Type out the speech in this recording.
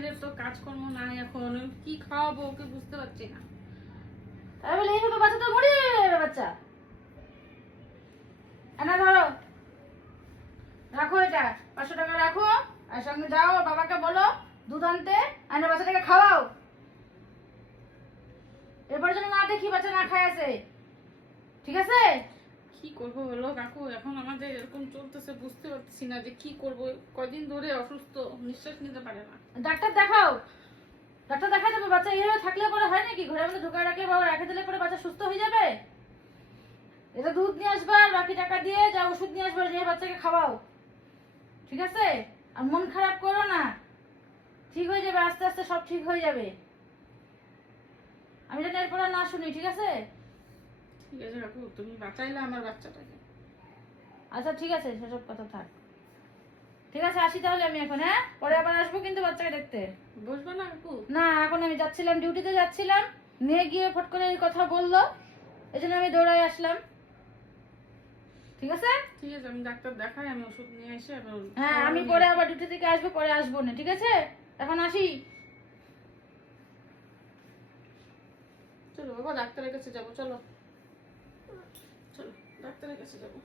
ছেলের তো কাজকর্ম নাই, এখন কি খাওয়াবো ওকে বুঝতে পারছি না। তাই বলে এইভাবে বাচ্চা তো মরে যাবে বাচ্চা। না ধরো, রাখো এটা 500 টাকা রাখো, আর সঙ্গে যাও বাবাকে বলো দুধ আনতে, আনে বাচ্চাটাকে খাওয়াও। এরপরে যেন না দেখি বাচ্চা না খায় আছে, ঠিক আছে? কি করবো বলো কাকু, এখন আমাদের এরকম চলতেছে, বুঝতে পারছি না যে কি করব। কয়দিন ধরে অসুস্থ, নিঃশ্বাস নিতে পারে না। ডাক্তার দেখাও, ডাক্তার দেখাই দেবে। বাচ্চা এইভাবে থাকলে পরে হয় নাকি? ঘরের মধ্যে ঢুকায় রাখলে বাবা রেখে দিলে পরে বাচ্চা সুস্থ হয়ে যাবে? এটা দুধ নিয়ে আসবে আর বাকি টাকা দিয়ে যা ওষুধ নিয়ে আসবে নিয়ে বাচ্চাকে খাওয়াও, ঠিক আছে? আর মন খারাপ করো না, ঠিক হয়ে যাবে আস্তে আস্তে, সব ঠিক হয়ে যাবে। আমি যেন এরপর আর না শুনি, ঠিক আছে? ঠিক আছে কাকু, তুমি বাঁচাইলে আমার বাচ্চাটাকে। আচ্ছা ঠিক আছে, সেসব কথা থাক। ঠিক আছে, আসি তাহলে আমি এখন। হ্যাঁ, পরে আবার আসবো কিন্তু বাচ্চাকে দেখতে। বসবে না কাকু? না, এখন আমি যাচ্ছিলাম, ডিউটিতে যাচ্ছিলাম, নিয়ে গিয়ে ফট করে এই কথা বললো, এই জন্য আমি দৌড়ায় আসলাম। ঠিক আছে? ঠিক আছে, আমি ডাক্তার দেখাই, আমি ওষুধ নিয়ে এসে হ্যাঁ, আমি পরে আবার ডিউটি থেকে আসবো, পরে আসবো না, ঠিক আছে? এখন আসি। চলো বাবা, ডাক্তারের কাছে যাবো, চলো চলো ডাক্তারের কাছে যাবো।